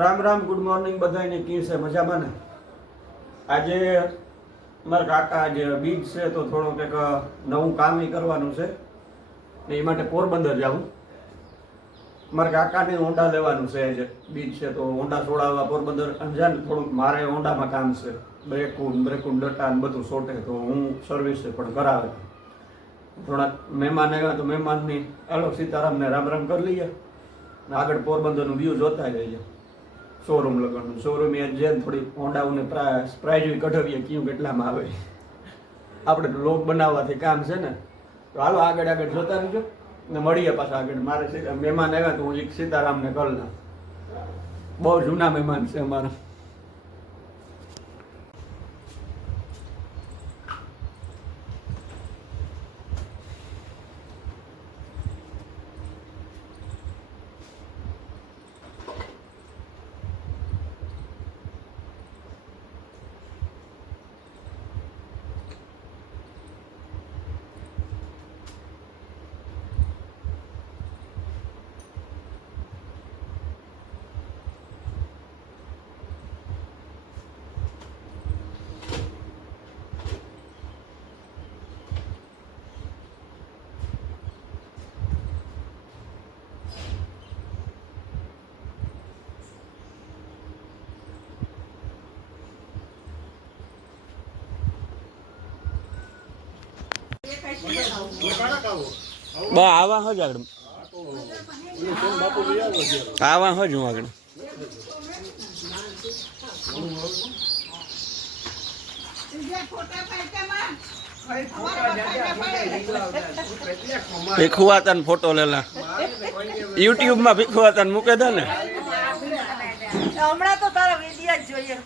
Ram Ram, good morning બધાને. કેવું છે? મજામાં ને? આજે મારા કાકા જે બીજ છે તો થોડું કંઈક નવું કામ કરવાનું છે ને એ માટે પોરબંદર જાઉં. મારા કાકાને હોન્ડા લેવાનું છે. આજે બીજ છે તો હોન્ડા છોડાવવા પોરબંદર અંજાન. થોડુંક મારે હોન્ડામાં કામ છે, બ્રેકું ડટા ને બધું સોટે, તો હું સર્વિસ પણ કરાવે. થોડાક મહેમાન આવ્યા તો મહેમાનની આલો સીતારામને રામ રામ કરી લઈએ ને આગળ પોરબંદરનું વ્યૂ જોતા જઈએ. શોરૂમ લગનનું શોરૂમ જે થોડી હોન્ડાઓને પ્રાઇઝ કઢાવીએ કયું કેટલામાં આવે. આપણે લોક બનાવવાથી કામ છે ને, તો હાલો આગળ આગળ જોતા રહેજો ને મળીએ પાછા આગળ. મારે મહેમાન આવ્યા તો હું એક સીતારામને કરી લઉં. બહુ જૂના મહેમાન છે અમારા. બા આવા હો જ આગળ, આવા હો જ હું આગળ. ભીખુવાતા ને ફોટો લેલા યુટ્યુબ માં ભીખુવાતા ને મૂકે દે ને. હમણાં તો તારા વિડિયો જ જોઈએ.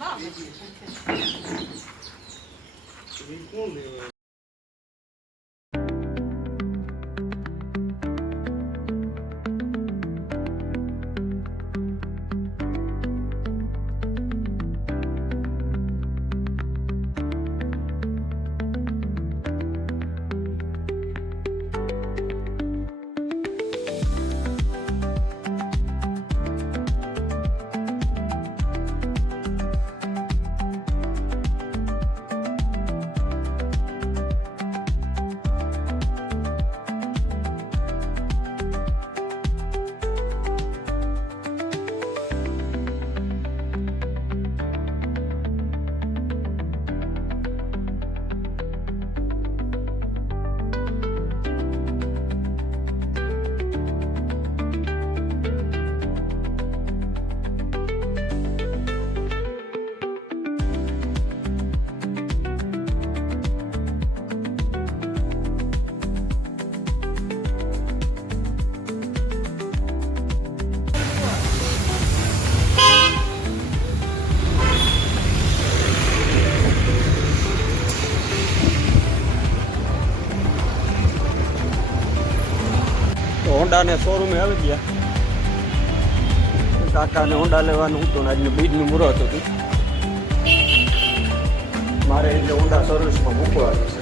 હોન્ડાને શોરૂમે આવી ગયા. કાકાને હોન્ડા લેવાનું હતું ને આજનું બીજનું મુહૂર્ત હતું. મારે એટલે હોન્ડા સર્વિસમાં મૂકવાનું છે.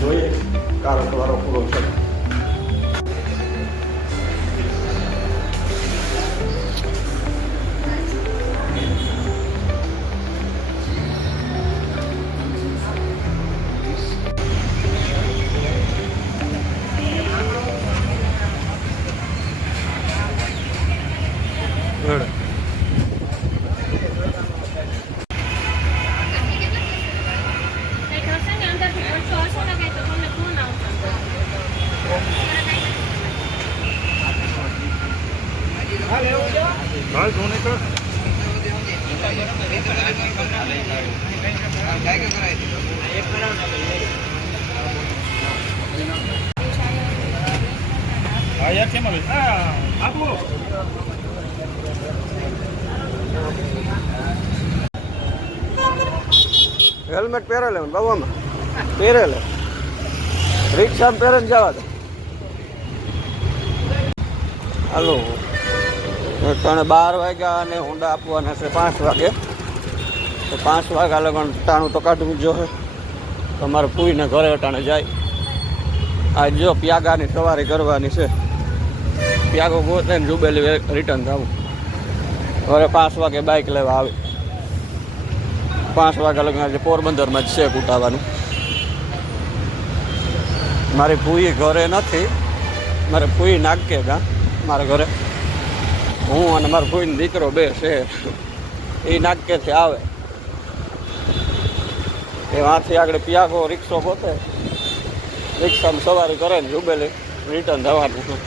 જોઈએ કારક વાળો પૂરો છે. હેલ્મેટ પહેરે લે બાબામાં, પહેરે લે. રિક્ષામાં પહેરે ને જવા દે. હાલો 12 વાગ્યા અને હોન્ડા આપવાના છે 5 વાગે. તો 5 વાગ્યા લગન ટાણું તો કાઢવું જોઈએ. તમારે પૂઈને ઘરે અટાણે જાય. આજ જો પ્યાગાની સવારી કરવાની છે. પ્યાગો ગોતે ને જુબેલી રિટર્ન થવું. હવે 5 વાગે બાઇક લેવા આવે. 5 વાગ્યા લગ્ન આજે પોરબંદરમાં જ છે કૂટાવાનું. મારી ફૂઈ ઘરે નથી, મારે ફૂઈ નાખે ગા મારા ઘરે. હું અને મારો ફૂઈનો દીકરો બે છે, એ નાકેથી આવે. એ વાંથી આગળ પિયાગો રિક્ષો ગોતે, રિક્ષામાં સવારી કરે ને જુબેલી રિટર્ન થવાનું.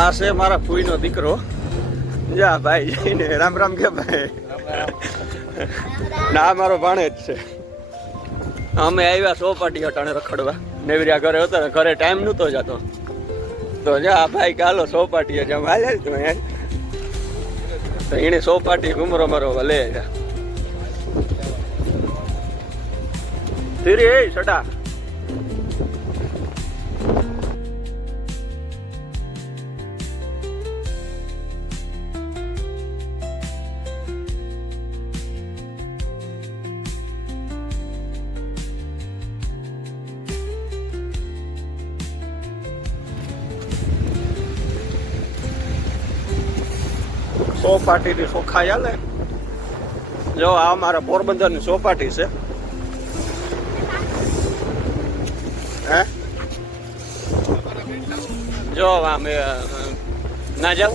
આ છે મારા ફૂઈનો દીકરો. જા ભાઈ જઈને રામ રામ કે ભાઈ. ના મારો ભાણેજ છે. અમે આવ્યા સોપાટી હટાણે રખડવા. નેવરિયા ઘરે હતો ને, ઘરે ટાઈમ નહોતો જતો, તો જા ભાઈ કાલો સોપાટીએ જમ હાલે તું યાર. તો એને સોપાટી ઘુમરો મારો લે જા ધીરે સટા. સોપાટી ની સોખાઈ હાલે. જો આ અમારા પોરબંદર ની સોપાટી છે. હે જો અમે ના જાવ.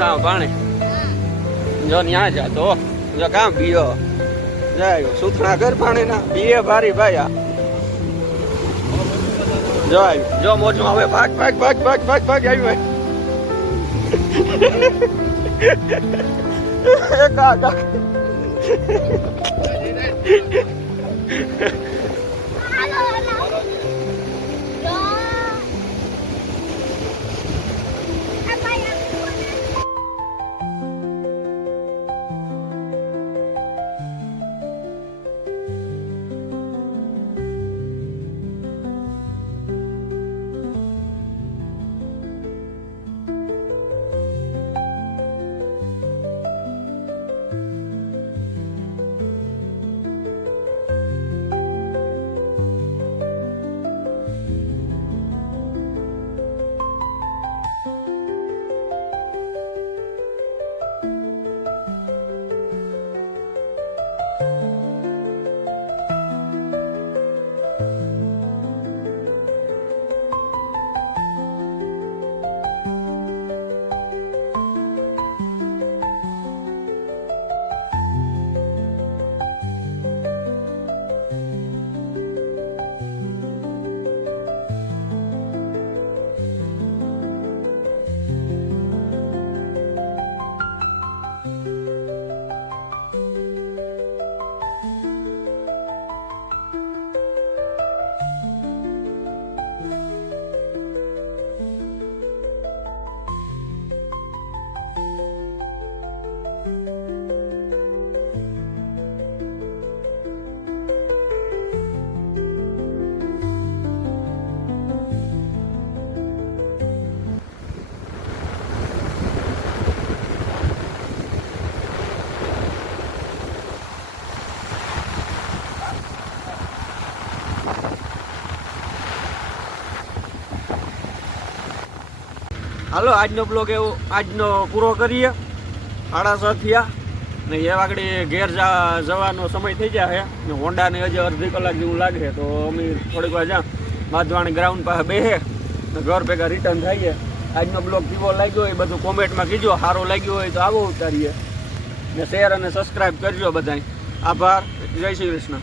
કામ પાણી જો ન્યા જા તો જો કામ પીયો જાય સુથણા ઘર પાણી ના પીએ ભારી ભાઈ. આ જો આવ્યું જો મોજમાં હવે ભાગ ભાગ ભાગ ભાગ ભાગ ભાગ આવ્યું. કાકા હાલો આજનો બ્લોગ એવો આજનો પૂરો કરીએ. 6:30 થયા ને એ વાગડી ઘેર જવાનો સમય થઈ જાય ને હોન્ડાને હજી અડધી કલાક જેવું લાગે તો અમે થોડીક વાર જ્યાં માધવાણી ગ્રાઉન્ડ પાસે બેસે ને ઘર ભેગા રિટર્ન થઈએ. આજનો બ્લોગ કેવો લાગ્યો એ બધું કોમેન્ટમાં કીજો. સારો લાગ્યો હોય તો આવો ઉતારીએ ને શેર અને સબસ્ક્રાઈબ કરજો બધાય. આભાર. જય શ્રી કૃષ્ણ.